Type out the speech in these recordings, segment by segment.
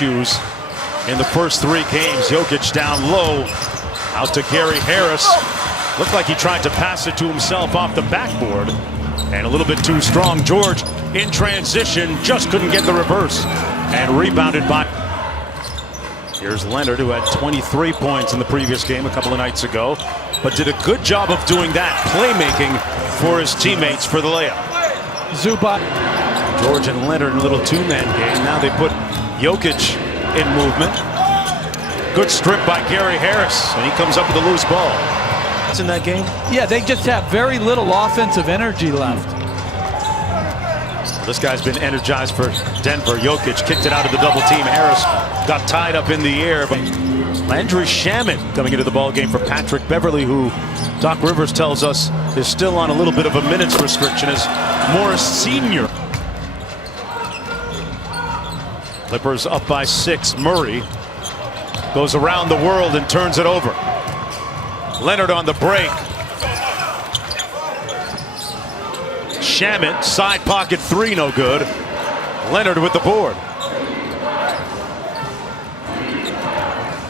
Choose in the first 3 games. Jokic down low, out to Gary Harris. Looked like he tried to pass it to himself off the backboard, and a little bit too strong. George in transition, just couldn't get the reverse, and rebounded by. Here's Leonard, who had 23 points in the previous game a couple of nights ago, but did a good job of doing that, playmaking for his teammates for the layup. Zubac. George and Leonard in a little two-man game. Now they put Jokic in movement. Good strip by Gary Harris, and he comes up with a loose ball. In that game? Yeah, they just have very little offensive energy left. This guy's been energized for Denver. Jokic kicked it out of the double team. Harris got tied up in the air. But Landry Shamet coming into the ball game for Patrick Beverly, who Doc Rivers tells us is still on a little bit of a minutes restriction as Morris Sr. Clippers up by 6. Murray goes around the world and turns it over. Leonard on the break. Shamet, side pocket 3, no good. Leonard with the board.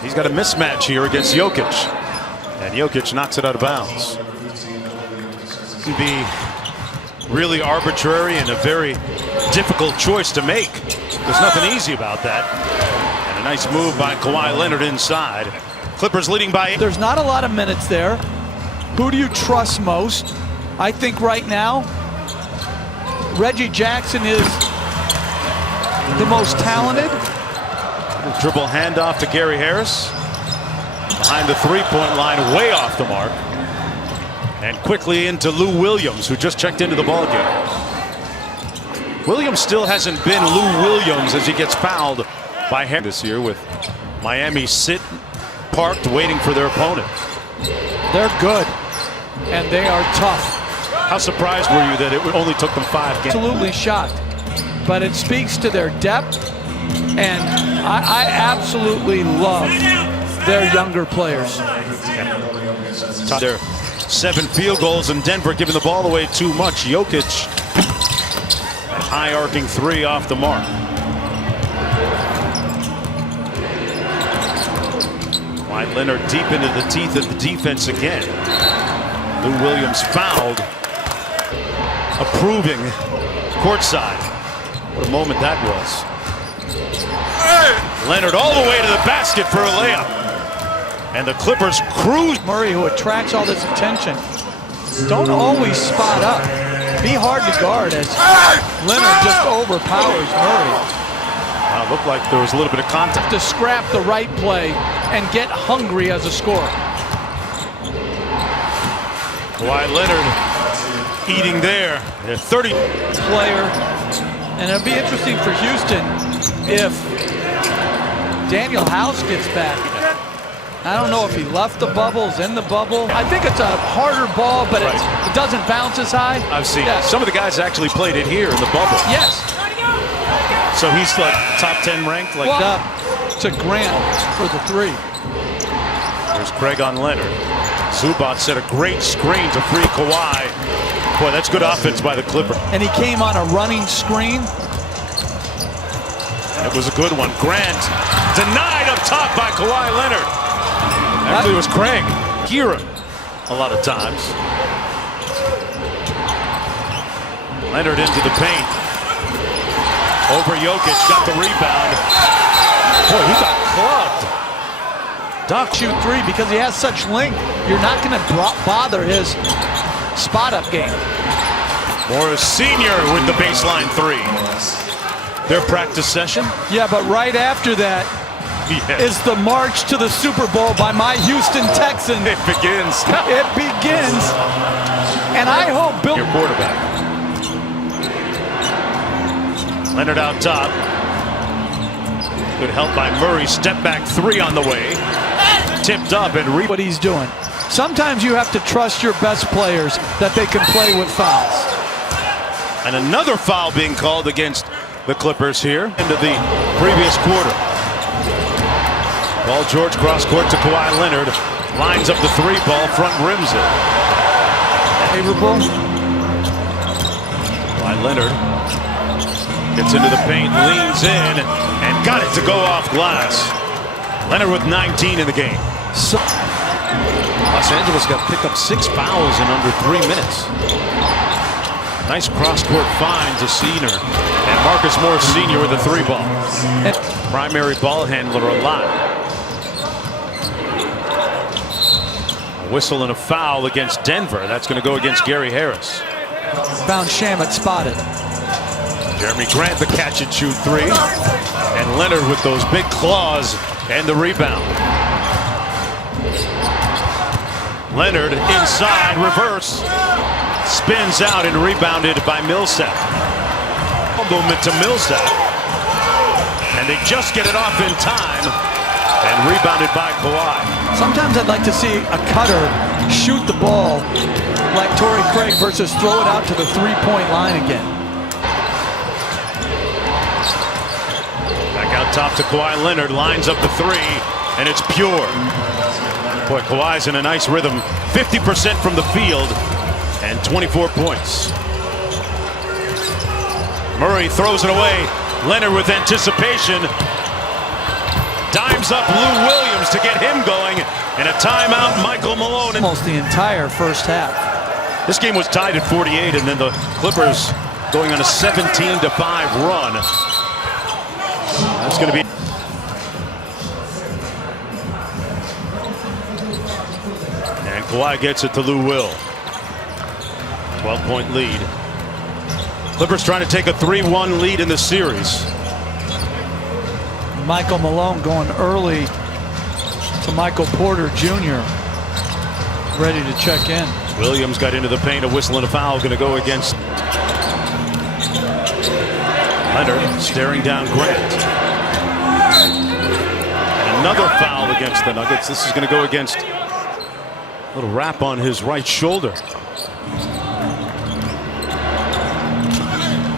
He's got a mismatch here against Jokic, and Jokic knocks it out of bounds. Can be really arbitrary and a very difficult choice to make. There's nothing easy about that. And a nice move by Kawhi Leonard inside. Clippers leading by 8. There's not a lot of minutes there. Who do you trust most? I think right now, Reggie Jackson is the most talented. Dribble handoff to Gary Harris. Behind the three-point line, way off the mark. And quickly into Lou Williams, who just checked into the ballgame. Williams still hasn't been Lou Williams as he gets fouled by Harris this year, with Miami parked waiting for their opponent. They're good, and they are tough. How surprised were you that it only took them 5 games? Absolutely shocked, but it speaks to their depth, and I absolutely love their younger players. Their 7 field goals, and Denver giving the ball away too much. Jokic, a high arcing 3 off the mark. Kawhi Leonard deep into the teeth of the defense again. Lou Williams fouled, approving courtside. What a moment that was. Leonard all the way to the basket for a layup. And the Clippers cruise. Murray, who attracts all this attention, don't always spot up. Be hard to guard as Leonard just overpowers Murray. Looked like there was a little bit of contact. To scrap the right play and get hungry as a scorer. Kawhi Leonard eating there. A 30 player. And it'll be interesting for Houston if Daniel House gets back. I don't know if he left the bubble, is in the bubble. I think it's a harder ball, but it doesn't bounce as high. I've seen it. Some of the guys actually played it here in the bubble. Yes. So he's like top 10 ranked, like that. To Grant for the 3. There's Craig on Leonard. Zubac set a great screen to free Kawhi. Boy, that's good offense by the Clipper. And he came on a running screen. And it was a good one. Grant denied up top by Kawhi Leonard. Actually, it was Craig. Kira a lot of times. Leonard into the paint. Over Jokic, got the rebound. Boy, he got clubbed. Doc shoot 3 because he has such length. You're not going to bother his spot-up game. Morris Sr. with the baseline 3. Their practice session. Yeah, but right after that is the march to the Super Bowl by my Houston Texans. It begins. It begins. And I hope Bill... Your quarterback. Leonard out top. Good help by Murray. Step back 3 on the way. Tipped up and what he's doing. Sometimes you have to trust your best players that they can play with fouls. And another foul being called against the Clippers here into the previous quarter. Ball George cross court to Kawhi Leonard. Lines up the 3 ball, front rims it. Favorable. Kawhi Leonard Gets into the paint, leans in, and got it to go off glass. Leonard with 19 in the game. So Los Angeles got picked up 6 fouls in under 3 minutes. Nice cross-court find to Senior. And Marcus Morris Sr. with a 3-ball. Primary ball handler a lot. A whistle and a foul against Denver. That's going to go against Gary Harris. found Shamet spotted. Jeremy Grant the catch and shoot 3. And Leonard with those big claws and the rebound. Leonard inside, reverse. Spins out and rebounded by Millsap. Movement to Millsap. And they just get it off in time. And rebounded by Kawhi. Sometimes I'd like to see a cutter shoot the ball like Torrey Craig versus throw it out to the three-point line again. Back out top to Kawhi Leonard. Lines up the 3. And it's pure. Boy, Kawhi's in a nice rhythm. 50% from the field. And 24 points. Murray throws it away. Leonard with anticipation. Dimes up Lou Williams to get him going. And a timeout, Michael Malone. Almost the entire first half. This game was tied at 48, and then the Clippers going on a 17-5 run. That's going to be... And Kawhi gets it to Lou Will. 12-point lead. Clippers trying to take a 3-1 lead in the series. Michael Malone going early to Michael Porter Jr. ready to check in. Williams got into the paint, a whistle and a foul going to go against Leonard, staring down Grant. And another foul against the Nuggets. This is going to go against a little wrap on his right shoulder.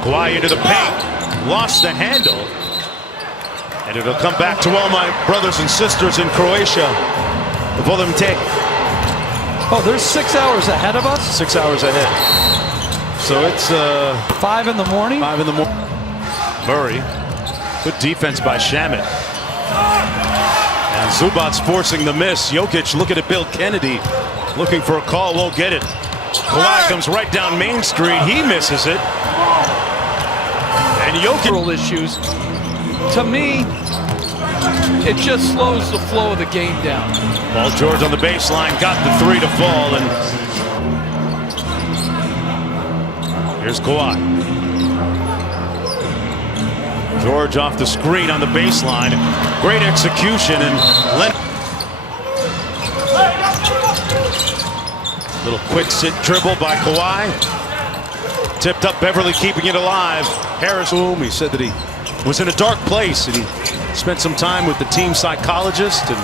Kawhi into the paint, lost the handle, and it'll come back to all my brothers and sisters in Croatia. Volumte. Oh, there's 6 hours ahead of us? 6 hours ahead. So it's 5 in the morning? 5 in the morning. Murray, good defense by Shamet. And Zubac's forcing the miss. Jokic looking at Bill Kennedy, looking for a call, won't get it. Kawhi comes right down Main Street, he misses it. And Jokic Issues. To me, it just slows the flow of the game down. Paul George on the baseline, got the 3 to fall, and here's Kawhi. George off the screen on the baseline. Great execution, and Leonard. Little quick sit dribble by Kawhi. Tipped up Beverly, keeping it alive. Harris, he said that he was in a dark place, and he spent some time with the team psychologist and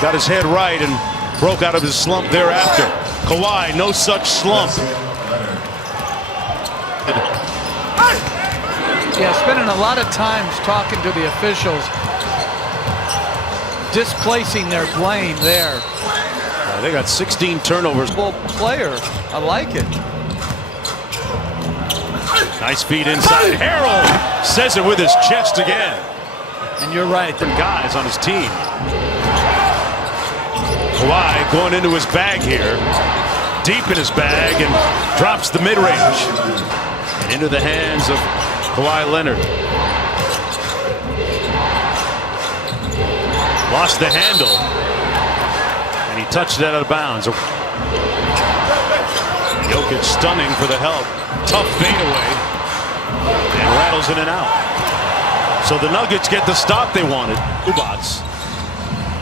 got his head right and broke out of his slump thereafter. Kawhi, no such slump. Yeah, spending a lot of times talking to the officials, displacing their blame there. They got 16 turnovers. Player, I like it. Nice feed inside. Harrell says it with his chest again. And you're right. Different guys on his team. Kawhi going into his bag here. Deep in his bag and drops the mid-range. And into the hands of Kawhi Leonard. Lost the handle. And he touched it out of bounds. Jokic stunning for the help. Tough fadeaway. And rattles in and out. So the Nuggets get the stop they wanted. Ubats.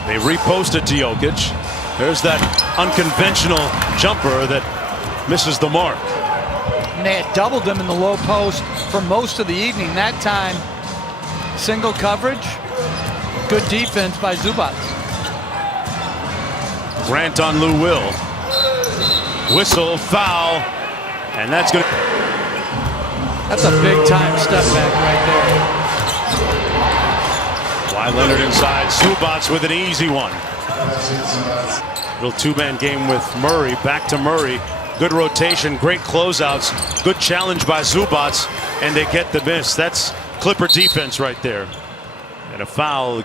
They repost it to Jokic. There's that unconventional jumper that misses the mark. And they had doubled him in the low post for most of the evening. That time, single coverage. Good defense by Zubac. Grant on Lou Will. Whistle, foul, and that's going to... That's a big-time step back right there. Kawhi Leonard inside. Zubac with an easy one. Little two-man game with Murray. Back to Murray. Good rotation, great closeouts. Good challenge by Zubac. and they get the miss. That's Clipper defense right there. And a foul